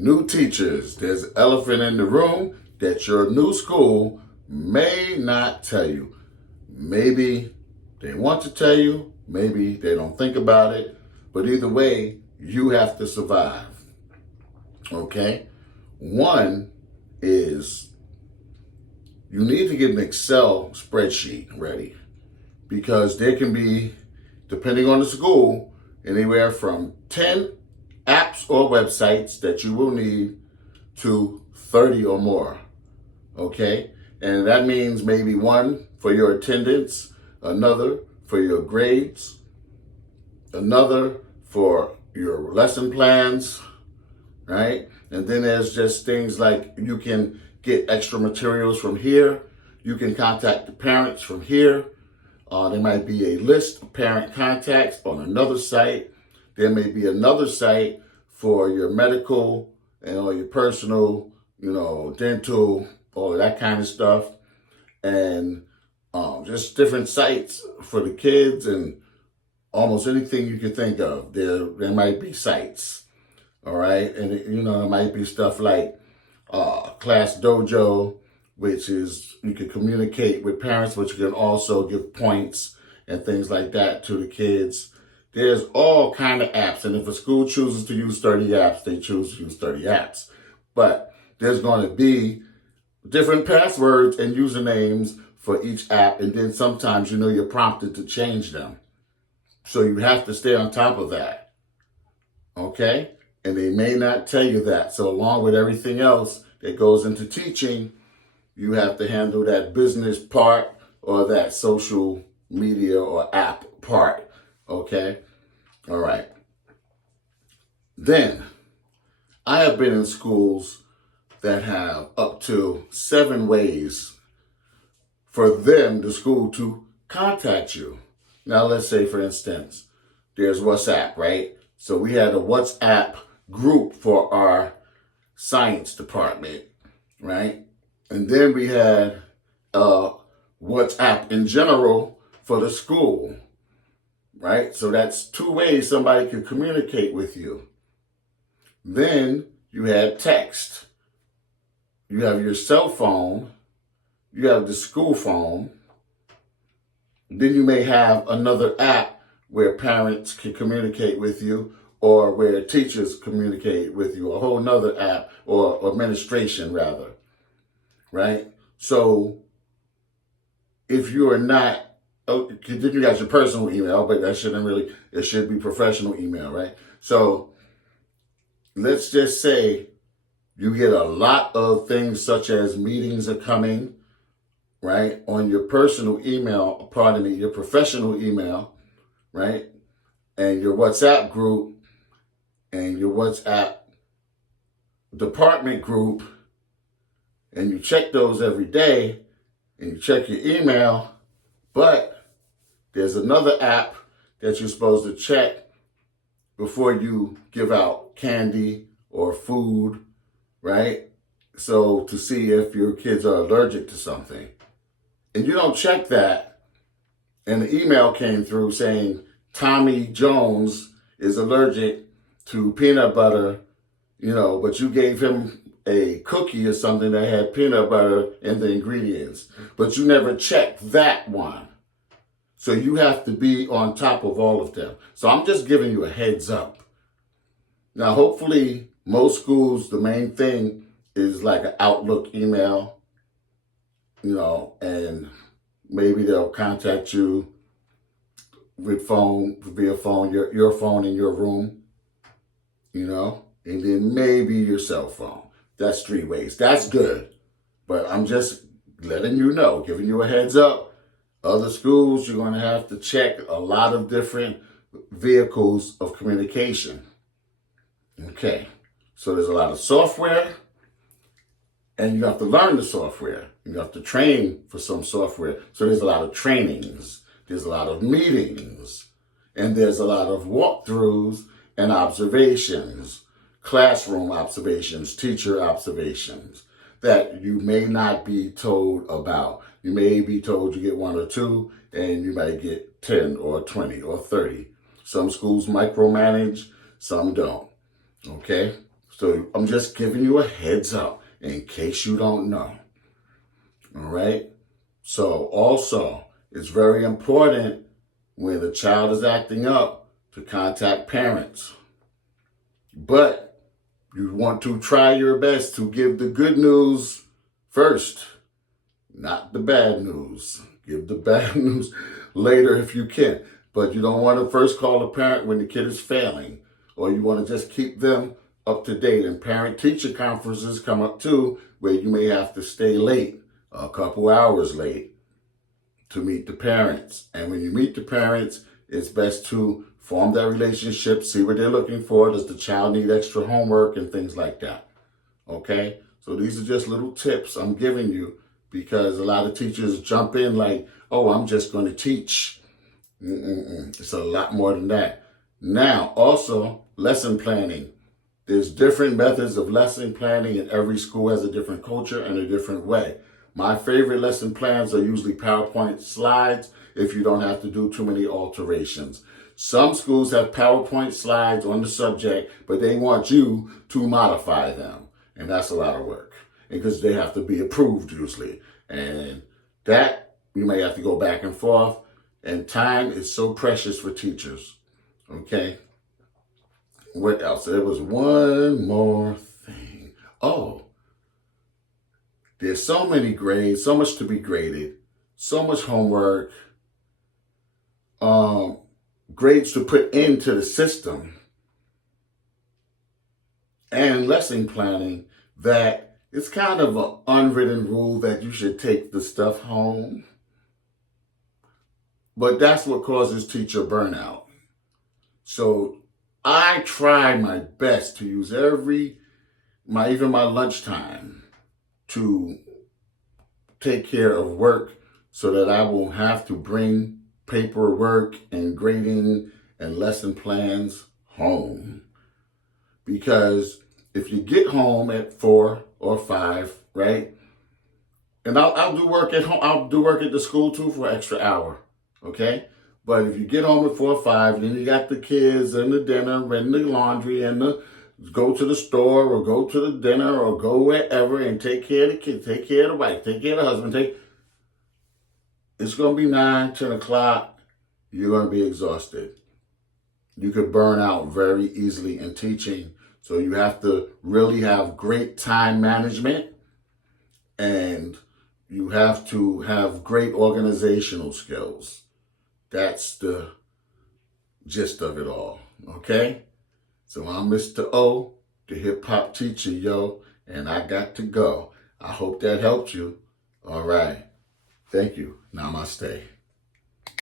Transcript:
new teachers. There's an elephant in the room that your new school may not tell you. Maybe they want to tell you, maybe they don't think about it, but either way, you have to survive. Okay? One is you need to get an Excel spreadsheet ready because there can be, depending on the school, anywhere from 10 apps or websites that you will need to 30 or more. Okay? And that means maybe one for your attendance, another for your grades, another for your lesson plans, right? And then there's just things like you can get extra materials from here. You can contact the parents from here. There might be a list of parent contacts on another site. There may be another site for your medical and all your personal, dental, all of that kind of stuff. And just different sites for the kids and almost anything you can think of. There might be sites, all right? And, there might be stuff like Class Dojo, which is you can communicate with parents, but you can also give points and things like that to the kids. There's all kind of apps, and if a school chooses to use 30 apps, they choose to use 30 apps. But there's going to be different passwords and usernames for each app, and then sometimes, you're prompted to change them. So you have to stay on top of that, okay? And they may not tell you that. So along with everything else that goes into teaching, you have to handle that business part or that social media or app part, okay? All right. Then, I have been in schools that have up to 7 ways for them, the school, to contact you. Now, let's say, for instance, there's WhatsApp, right? So we had a WhatsApp group for our science department, right? And then we had WhatsApp in general for the school, right? So that's 2 ways somebody can communicate with you. Then you had text. You have your cell phone. You have the school phone. Then you may have another app where parents can communicate with you or where teachers communicate with you, a whole nother app or administration rather, right? So if you are not, then you got your personal email, but it should be professional email, right? So let's just say you get a lot of things such as meetings are coming, right, on your personal email, your professional email, right, and your WhatsApp group and your WhatsApp department group, and you check those every day, and you check your email, but there's another app that you're supposed to check before you give out candy or food, right? So to see if your kids are allergic to something. And you don't check that, and the email came through saying Tommy Jones is allergic to peanut butter, but you gave him a cookie or something that had peanut butter in the ingredients, but you never checked that one. So you have to be on top of all of them. So I'm just giving you a heads up. Now, hopefully, most schools, the main thing is like an Outlook email, and maybe they'll contact you via phone, your phone in your room, and then maybe your cell phone. That's 3 ways. That's good. But I'm just letting you know, giving you a heads up. Other schools, you're going to have to check a lot of different vehicles of communication. Okay. So there's a lot of software, and you have to learn the software. You have to train for some software. So there's a lot of trainings. There's a lot of meetings. And there's a lot of walkthroughs and observations, classroom observations, teacher observations that you may not be told about. You may be told you get 1 or 2, and you might get 10 or 20 or 30. Some schools micromanage, some don't. Okay? So I'm just giving you a heads up in case you don't know. All right? So also, it's very important when the child is acting up to contact parents. But you want to try your best to give the good news first, not the bad news. Give the bad news later if you can. But you don't want to first call a parent when the kid is failing, or you want to just keep them up to date. And parent-teacher conferences come up too, where you may have to stay late, a couple hours late, to meet the parents. And when you meet the parents, it's best to form that relationship, see what they're looking for. Does the child need extra homework and things like that? Okay? So these are just little tips I'm giving you, because a lot of teachers jump in like, oh, I'm just going to teach. It's a lot more than that. Now, also, lesson planning. There's different methods of lesson planning, and every school has a different culture and a different way. My favorite lesson plans are usually PowerPoint slides if you don't have to do too many alterations. Some schools have PowerPoint slides on the subject, but they want you to modify them. And that's a lot of work because they have to be approved usually. And that you may have to go back and forth. And time is so precious for teachers. Okay? What else? There was one more thing. Oh, there's so many grades, so much to be graded, so much homework, grades to put into the system, and lesson planning, that it's kind of an unwritten rule that you should take the stuff home. But that's what causes teacher burnout. So I try my best to use even my lunchtime to take care of work so that I won't have to bring paperwork and grading and lesson plans home. Because if you get home at 4 or 5, right? And I'll do work at home. I'll do work at the school too for an extra hour, okay? But if you get home at 4 or 5, then you got the kids and the dinner and the laundry and the go to the store or go to the dinner or go wherever and take care of the kids, take care of the wife, take care of the husband. It's going to be 9, 10 o'clock. You're going to be exhausted. You could burn out very easily in teaching. So you have to really have great time management, and you have to have great organizational skills. That's the gist of it all, okay? So I'm Mr. O, the hip-hop teacher, yo, and I got to go. I hope that helped you. All right. Thank you. Namaste.